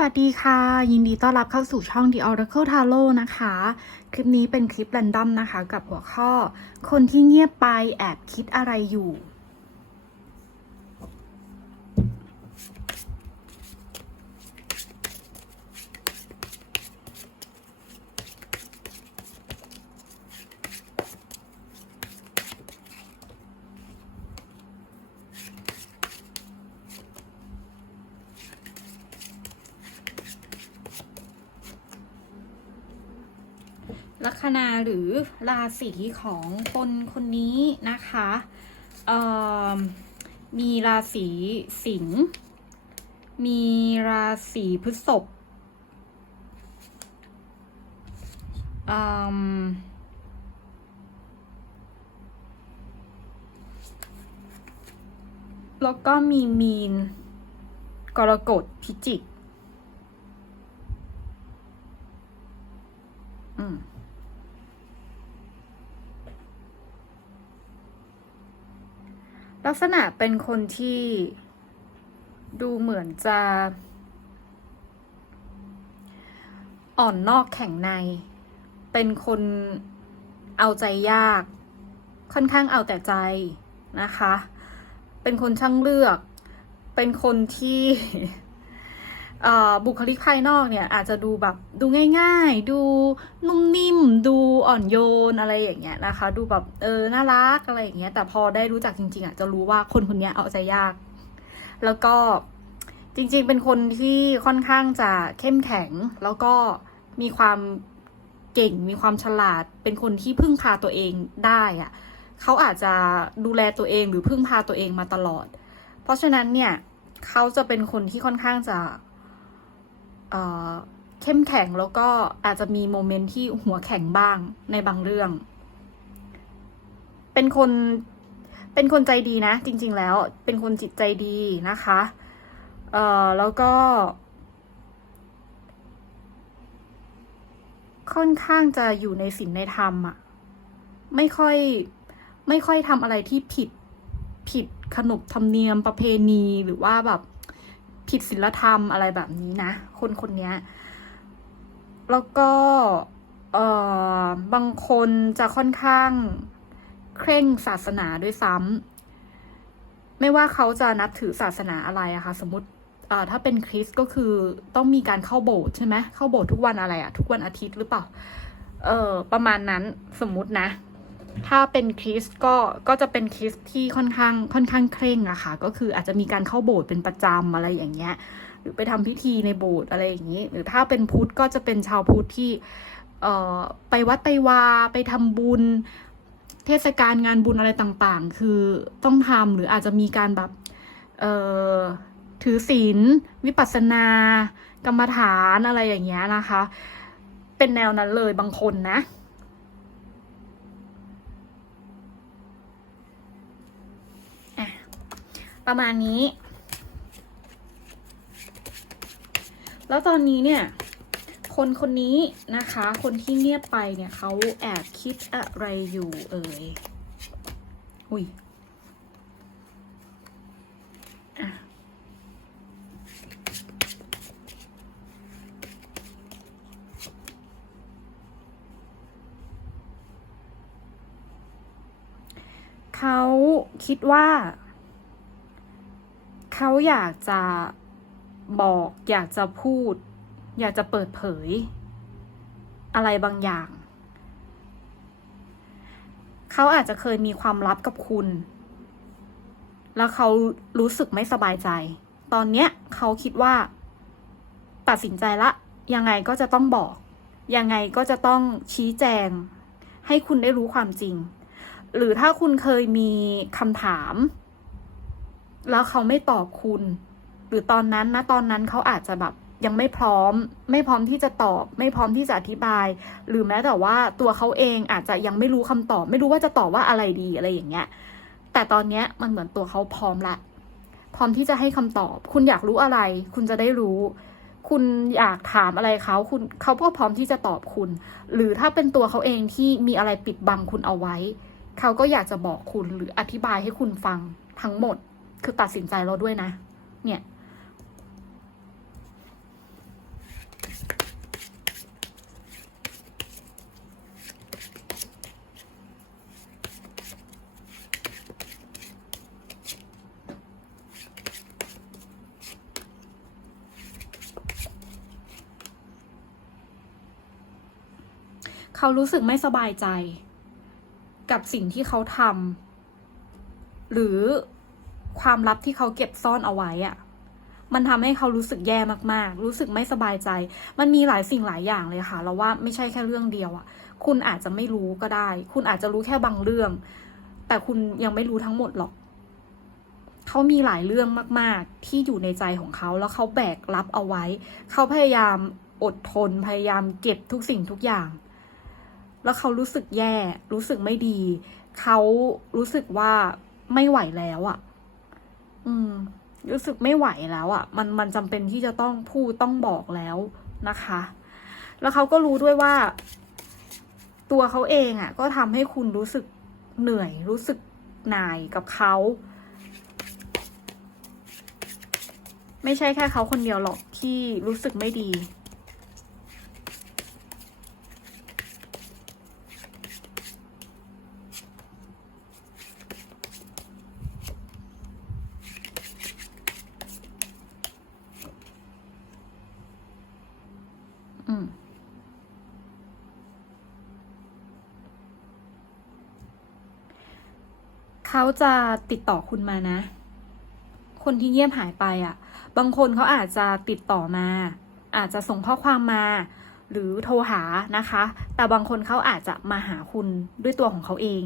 สวัสดีค่ะ ยินดีต้อนรับเข้าสู่ช่อง The Oracle Tarot นะคะ คลิปนี้เป็นคลิป r รนดอมนะคะ กับหัวข้อ คนที่เงียบไปแอบคิดอะไรอยู่ คนาหรือราศีของคนคนนี้นะคะมีราศีสิงห์มีราศีพฤษภแล้วก็มีมีน กรกฎพิจิก ลักษณะเป็นคนที่ดูเหมือนจะ อ่อนนอกแข็งใน เป็นคนเอาใจยาก ค่อนข้างเอาแต่ใจนะคะ เป็นคนช่างเลือก เป็นคนที่ บุคลิกภายนอกเนี่ยอาจจะดูแบบดูง่าย ๆ ดูนุ่มนิ่ม ดูอ่อนโยนอะไรอย่างเงี้ยนะคะ ดูแบบเออน่ารักอะไรอย่างเงี้ย แต่พอได้รู้จักจริง ๆอะจะรู้ว่าคนคนนี้เอาใจยาก แล้วก็จริง ๆ เป็นคนที่ค่อนข้างจะเข้มแข็ง แล้วก็มีความเก่ง มีความฉลาด เป็นคนที่พึ่งพาตัวเองได้อะเขาอาจจะดูแลตัวเองหรือพึ่งพาตัวเองมาตลอด เพราะฉะนั้นเนี่ยเขาจะเป็นคนที่ค่อนข้างจะ เข้มแข็งแล้วก็อาจจะมีโมเมนต์ที่หัวแข็งบ้างในบางเรื่อง เป็นคนเป็นคนใจดีนะ จริง ๆ แล้ว เป็นคนจิตใจดีนะคะเอ่อแล้วก็ ค่อนข้างจะอยู่ในศีลในธรรมอะไม่ค่อยไม่ค่อยทำอะไรที่ผิดผิดขนบธรรมเนียมประเพณีหรือว่าแบบ ผิดศีลธรรมอะไรแบบนี้นะ คนคนนี้แล้วก็เอ่อบางคนจะค่อนข้างเคร่งศาสนาด้วยซ้ำไม่ว่าเขาจะนับถือศาสนาอะไรอะคะสมมติเอ่อถ้าเป็นคริสก็คือต้องมีการเข้าโบสถ์ใช่ไหมเข้าโบสถ์ทุกวันอะไรอะทุกวันอาทิตย์หรือเปล่าเออประมาณนั้นสมมตินะ ถ้าเป็นคริสก็ก็จะเป็นคริสที่ค่อนข้างค่อนข้างเคร่งอะค่ะ ก็คืออาจจะมีการเข้าโบสถ์เป็นประจำอะไรอย่างเงี้ย หรือไปทำพิธีในโบสถ์อะไรอย่างนี้ หรือถ้าเป็นพุทธก็จะเป็นชาวพุทธที่เอ่อไปวัดไปวาไปทำบุญ เทศกาลงานบุญอะไรต่างๆ คือต้องทำหรืออาจจะมีการแบบเอ่อถือศีลวิปัสสนา กรรมฐานอะไรอย่างเงี้ยนะคะ เป็นแนวนั้นเลยบางคนนะ อะ ประมาณนี้ แล้วตอนนี้เนี่ย คนคนนี้นะคะ คนที่เงียบไปเนี่ยเขาแอบคิดอะไรอยู่เอ่ยอุ้ยเขาคิดว่า เขาอยากจะบอก อยากจะพูด อยากจะเปิดเผย อะไรบางอย่าง เขาอาจจะเคยมีความลับกับคุณ แล้วเขารู้สึกไม่สบายใจ ตอนเนี้ยเขาคิดว่า ตัดสินใจละ ยังไงก็จะต้องบอก ยังไงก็จะต้องชี้แจง ให้คุณได้รู้ความจริง หรือถ้าคุณเคยมีคำถาม แล้วเขาไม่ตอบคุณ หรือตอนนั้นนะตอนนั้นเขาอาจจะแบบยังไม่พร้อม ไม่พร้อมที่จะตอบ ไม่พร้อมที่จะอธิบาย หรือแม้แต่ว่าตัวเขาเองอาจจะยังไม่รู้คำตอบ ไม่รู้ว่าจะตอบว่าอะไรดีอะไรอย่างเงี้ย แต่ตอนเนี้ยมันเหมือนตัวเขาพร้อมละ พร้อมที่จะให้คำตอบ คุณอยากรู้อะไร คุณจะได้รู้ คุณอยากถามอะไรเขาคุณเขาก็พร้อมที่จะตอบคุณ หรือถ้าเป็นตัวเขาเองที่มีอะไรปิดบังคุณเอาไว้ เขาก็อยากจะบอกคุณหรืออธิบายให้คุณฟังทั้งหมด คือตัดสินใจเราด้วยนะ เนี่ย เขารู้สึกไม่สบายใจ กับสิ่งที่เขาทำหรือ ความลับที่เขาเก็บซ่อนเอาไว้อะมันทำให้เขารู้สึกแย่มากๆ รู้สึกไม่สบายใจ มันมีหลายสิ่งหลายอย่างเลยค่ะ เราว่าไม่ใช่แค่เรื่องเดียวอะคุณอาจจะไม่รู้ก็ได้ คุณอาจจะรู้แค่บางเรื่อง แต่คุณยังไม่รู้ทั้งหมดหรอก เขามีหลายเรื่องมาก ๆ ที่อยู่ในใจของเขา แล้วเขาแบกรับเอาไว้ เขาพยายามอดทน พยายามเก็บทุกสิ่งทุกอย่าง แล้วเขารู้สึกแย่ รู้สึกไม่ดี เขารู้สึกว่าไม่ไหวแล้วอะ่ะ อืม รู้สึกไม่ไหวแล้วอะ่ะ มันมันจำเป็นที่จะต้องพูดต้องบอกแล้วนะคะ แล้วเขาก็รู้ด้วยว่า ตัวเขาเองอะ่ะ ก็ทำให้คุณรู้สึกเหนื่อย รู้สึกหน่ายกับเขาไม่ใช่แค่เขาคนเดียวหรอกที่รู้สึกไม่ดี เขาจะติดต่อคุณมานะ คนที่เงียบหายไปอะ บางคนเขาอาจจะติดต่อมา อาจจะส่งข้อความมา หรือโทรหานะคะ แต่บางคนเขาอาจจะมาหาคุณด้วยตัวของเขาเอง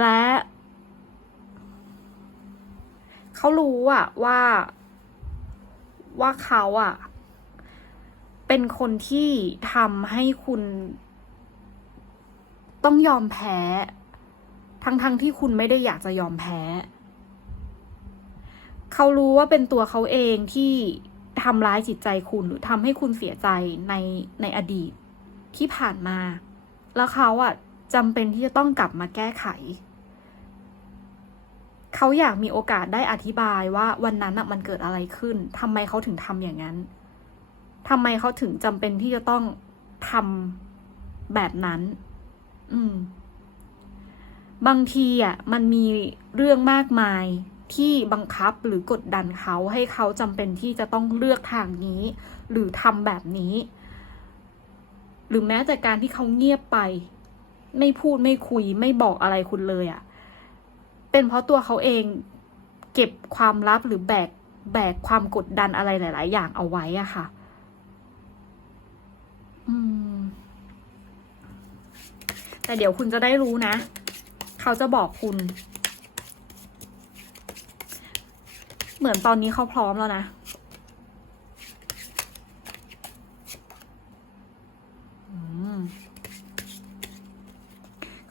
และเขารู้อะว่าว่าเขาอะเป็นคนที่ทำให้คุณ ต้องยอมแพ้ ทั้งๆทที่คุณไม่ได้อยากจะยอมแพ้ เขารู้ว่าเป็นตัวเขาเองที่ทำร้ายจิตใจคุณหรือทำให้คุณเสียใจในในอดีตที่ผ่านมา แล้วเขาอะจำเป็นที่จะต้องกลับมาแก้ไข เขาอยากมีโอกาสได้อธิบายว่าวันนั้นอะมันเกิดอะไรขึ้นทำไมเขาถึงทำอย่างนั้นทำไมเขาถึงจำเป็นที่จะต้องทำแบบนั้น อืม บางทีอะ มันมีเรื่องมากมายที่บังคับหรือกดดันเขาให้เขาจำเป็นที่จะต้องเลือกทางนี้ หรือทำแบบนี้ หรือแม้แต่การที่เขาเงียบไป ไม่พูดไม่คุยไม่บอกอะไรคุณเลยอะ เป็นเพราะตัวเขาเองเก็บความลับหรือแบกแบกความกดดันอะไรหลาย ๆ อย่างเอาไว้อะค่ะ อืม แต่เดี๋ยวคุณจะได้รู้นะ เขาจะบอกคุณ เหมือนตอนนี้เขาพร้อมแล้วนะ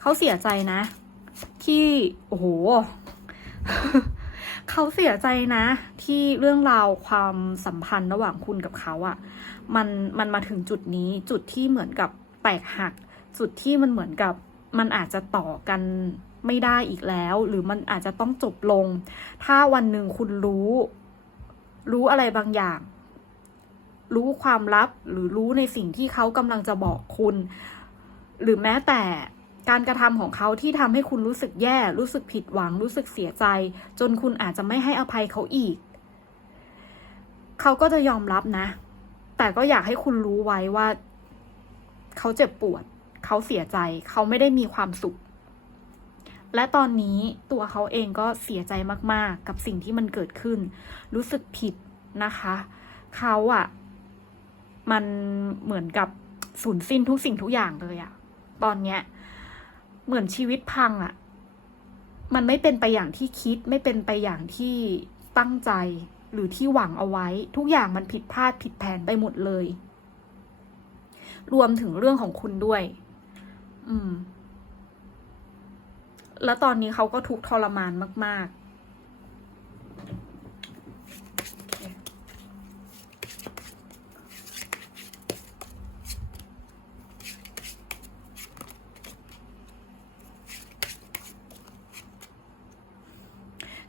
เขาเสียใจนะ ที่ โอ้โห เขาเสียใจนะ ที่เรื่องราวความสัมพันธ์ระหว่างคุณกับเขาอะ่ะมันมันมาถึงจุดนี้จุดที่เหมือนกับแตกหัก จุดที่มันเหมือนกับมันอาจจะต่อกันไม่ได้อีกแล้ว หรือมันอาจจะต้องจบลง ถ้าวันหนึ่งคุณรู้ รู้อะไรบางอย่าง รู้ความลับหรือรู้ในสิ่งที่เขากำลังจะบอกคุณ หรือแม้แต่การกระทำของเขาที่ทำให้คุณรู้สึกแย่ รู้สึกผิดหวัง รู้สึกเสียใจ จนคุณอาจจะไม่ให้อภัยเขาอีก เขาก็จะยอมรับนะ แต่ก็อยากให้คุณรู้ไว้ว่า เขาเจ็บปวด เขาเสียใจ เขาไม่ได้มีความสุข และตอนนี้ตัวเขาเองก็เสียใจมากๆ กับสิ่งที่มันเกิดขึ้น รู้สึกผิดนะคะ เขาอะ่ะ มันเหมือนกับสูญสิ้นทุกสิ่งทุกอย่างเลยอะตอนเนี้ย เหมือนชีวิตพังอะมันไม่เป็นไปอย่างที่คิด ไม่เป็นไปอย่างที่ตั้งใจหรือที่หวังเอาไว้ ทุกอย่างมันผิดพลาดผิดแผนไปหมดเลย รวมถึงเรื่องของคุณด้วย อืม แล้วตอนนี้เขาก็ทุกทรมานมาก ๆ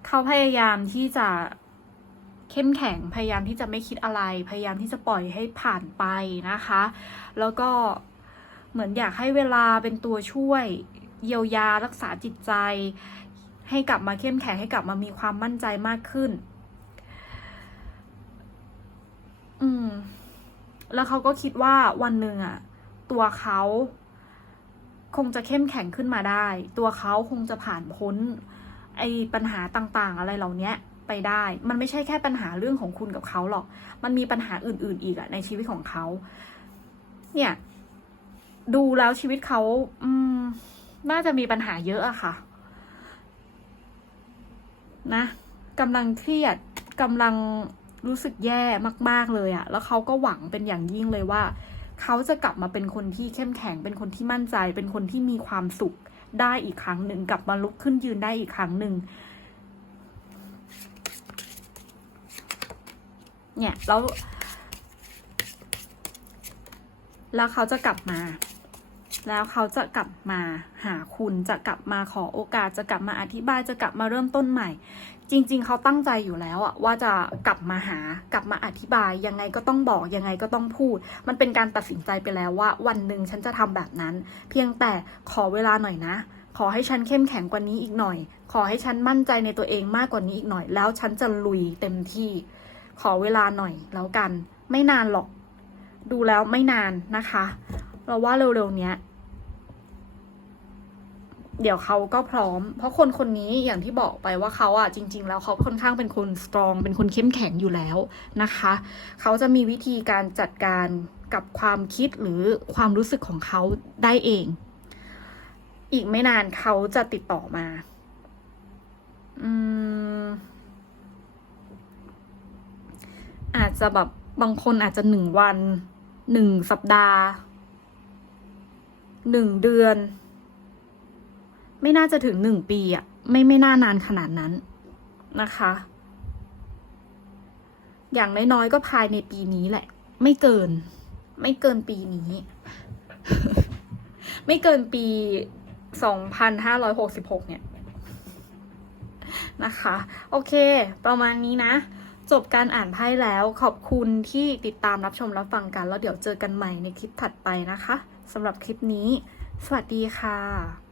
เขาพยายามที่จะเข้มแข็งพยายามที่จะไม่คิดอะไร พยายามที่จะปล่อยให้ผ่านไปนะคะ แล้วก็ เหมือนอยากให้เวลาเป็นตัวช่วยเยียวยารักษาจิตใจ ให้กลับมาเข้มแข็งให้กลับมามีความมั่นใจมากขึ้น อืม แล้วเขาก็คิดว่าวันหนึ่งอะตัวเขาคงจะเข้มแข็งขึ้นมาได้ ตัวเขาคงจะผ่านพ้น ไอ้ปัญหาต่างๆ อะไรเหล่านี้ไปได้ มันไม่ใช่แค่ปัญหาเรื่องของคุณกับเขาหรอก มันมีปัญหาอื่น ๆ อีกอะในชีวิตของเขา เนี่ย ดูแล้วชีวิตเขาอืม น่าจะมีปัญหาเยอะอะค่ะ นะกำลังเครียดกำลังรู้สึกแย่มาก ๆเลยอะแล้วเขาก็หวังเป็นอย่างยิ่งเลยว่า เขาจะกลับมาเป็นคนที่เข้มแข็ง เป็นคนที่มั่นใจ เป็นคนที่มีความสุขได้อีกครั้งหนึ่งกลับมาลุกขึ้นยืนได้อีกครั้งหนึ่งเนี่ยแล้ว แล้วเขาจะกลับมา แล้วเขาจะกลับมาหาคุณจะกลับมาขอโอกาสจะกลับมาอธิบายจะกลับมาเริ่มต้นใหม่ จริง ๆ เขาตั้งใจอยู่แล้วอะว่าจะกลับมาหากลับมาอธิบาย ยังไงก็ต้องบอกยังไงก็ต้องพูด มันเป็นการตัดสินใจไปแล้วว่า วันหนึ่งฉันจะทำแบบนั้น เพียงแต่ขอเวลาหน่อยนะ ขอให้ฉันเข้มแข็งกว่านี้อีกหน่อย ขอให้ฉันมั่นใจในตัวเองมากกว่านี้อีกหน่อย แล้วฉันจะลุยเต็มที่ ขอเวลาหน่อยแล้วกัน ไม่นานหรอก ดูแล้วไม่นานนะคะเราว่าเร็วๆเนี้ย เดี๋ยวเขาก็พร้อม เพราะคนคนนี้อย่างที่บอกไปว่าเขาอะจริง ๆ แล้วเขาค่อนข้างเป็นคนสตรอง เป็นคนเข้มแข็งอยู่แล้วนะคะ เขาจะมีวิธีการจัดการกับความคิดหรือความรู้สึกของเขาได้เอง อีกไม่นานเขาจะติดต่อมาอืมอาจจะแบบบางคนอาจจะหนึ่งวันหนึ่งสัปดาห์หนึ่งเดือน ไม่น่าจะถึงหนึ่งปีอะไม่ไม่น่านานขนาดนั้นนะคะ อย่างน้อยๆก็ภายในปีนี้แหละ ไม่เกิน ไม่เกินปีนี้ ไม่เกินปีสองพันห้าร้อยหกสิบหกเนี่ยนะคะ โอเค ประมาณนี้นะ จบการอ่านไพ่แล้วขอบคุณที่ติดตามรับชมรับฟังกัน แล้วเดี๋ยวเจอกันใหม่ในคลิปถัดไปนะคะสำหรับคลิปนี้ สวัสดีค่ะ